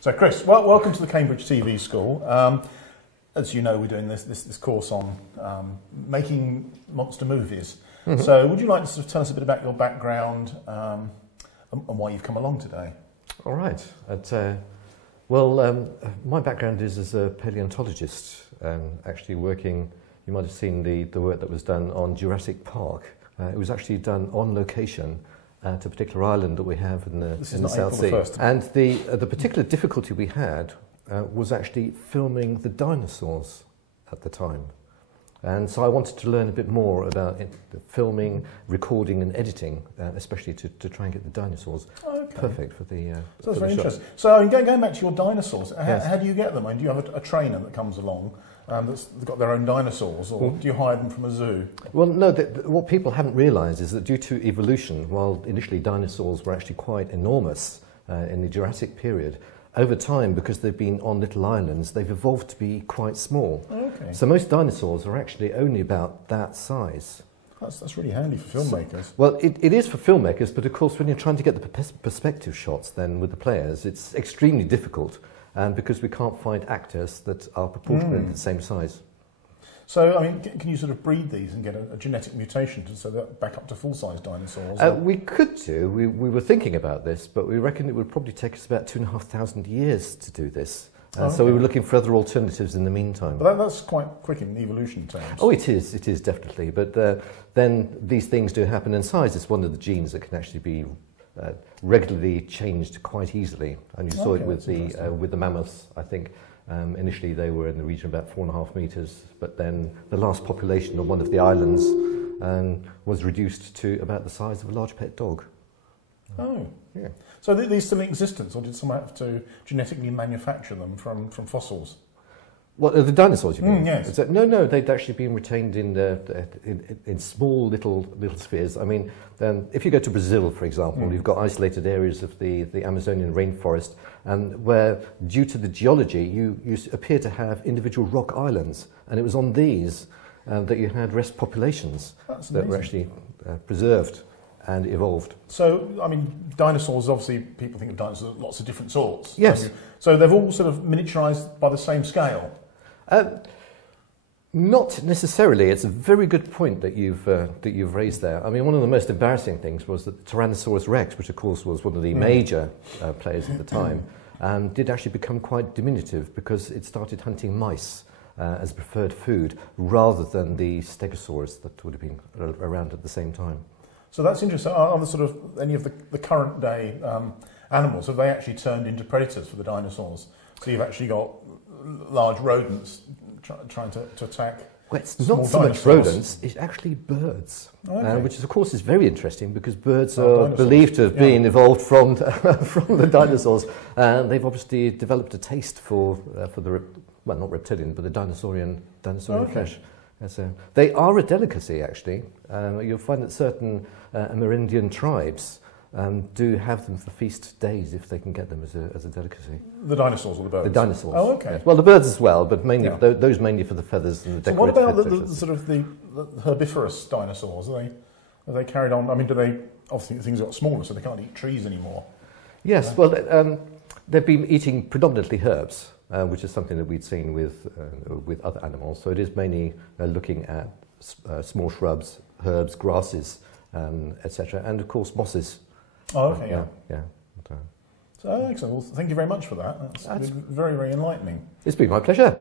So Chris, welcome to the Cambridge TV School. As you know, we're doing this course on making monster movies. Mm-hmm. So would you like to sort of tell us a bit about your background and why you've come along today? All right. My background is as a paleontologist, actually working, you might have seen the work that was done on Jurassic Park. It was actually done on location at a particular island that we have in the South Sea. And the particular difficulty we had was actually filming the dinosaurs at the time. And so I wanted to learn a bit more about filming, recording and editing, especially to try and get the dinosaurs perfect for the So that's very interesting. So I mean, going back to your dinosaurs, how do you get them? I mean, do you have a trainer that comes along that's got their own dinosaurs, or do you hire them from a zoo? Well, no, what people haven't realised is that due to evolution, while initially dinosaurs were actually quite enormous in the Jurassic period, over time, because they've been on little islands, they've evolved to be quite small. Okay. So most dinosaurs are actually only about that size. That's really handy for filmmakers. Well, it is for filmmakers, but of course when you're trying to get the perspective shots then with the players, it's extremely difficult because we can't find actors that are proportionally the same size. So, I mean, can you sort of breed these and get a genetic mutation so that back up to full-size dinosaurs? We could do. We were thinking about this, but we reckon it would probably take us about 2,500 years to do this. So we were looking for other alternatives in the meantime. But that's quite quick in evolution terms. Oh, it is definitely. But then these things do happen, and size is one of the genes that can actually be regularly changed quite easily. And you saw it with the mammoths, I think. Initially they were in the region of about 4.5 metres, but then the last population on one of the islands was reduced to about the size of a large pet dog. Oh, yeah. So these still in existence, or did someone have to genetically manufacture them from fossils? What, the dinosaurs, you mean? Yes. No, they'd actually been retained in small little spheres. I mean, if you go to Brazil, for example, you've got isolated areas of the Amazonian rainforest, and where, due to the geology, you appear to have individual rock islands, and it was on these that you had rest populations that were actually preserved and evolved. So, I mean, dinosaurs, obviously, people think of dinosaurs as lots of different sorts. Yes. So they've all sort of miniaturised by the same scale? Not necessarily. It's a very good point that you've raised there. I mean, one of the most embarrassing things was that the Tyrannosaurus Rex, which of course was one of the major players at the time, did actually become quite diminutive because it started hunting mice as preferred food rather than the Stegosaurus that would have been around at the same time. So that's interesting. Are the sort of any of the current day animals, have they actually turned into predators for the dinosaurs? So you've actually got large rodents trying to attack. Well, it's not so much rodents, it's actually birds, which is, of course is very interesting because birds are believed to have been evolved from the dinosaurs, and they've obviously developed a taste for the, well, not reptilian, but the dinosaurian flesh. So they are a delicacy, actually. You'll find that certain Amerindian tribes do have them for feast days if they can get them as a delicacy. The dinosaurs or the birds? The dinosaurs. Oh, okay. Yes. Well, the birds as well, but mainly those mainly for the feathers and the decorative. So what about the sort of the herbivorous dinosaurs? Are they carried on? I mean, do they, obviously things got smaller, so they can't eat trees anymore? Yes. Well, they've been eating predominantly herbs, which is something that we'd seen with other animals. So it is mainly looking at small shrubs, herbs, grasses, etc., and of course mosses. Oh, okay, yeah. So excellent. Well, thank you very much for that. That's been very, very enlightening. It's been my pleasure.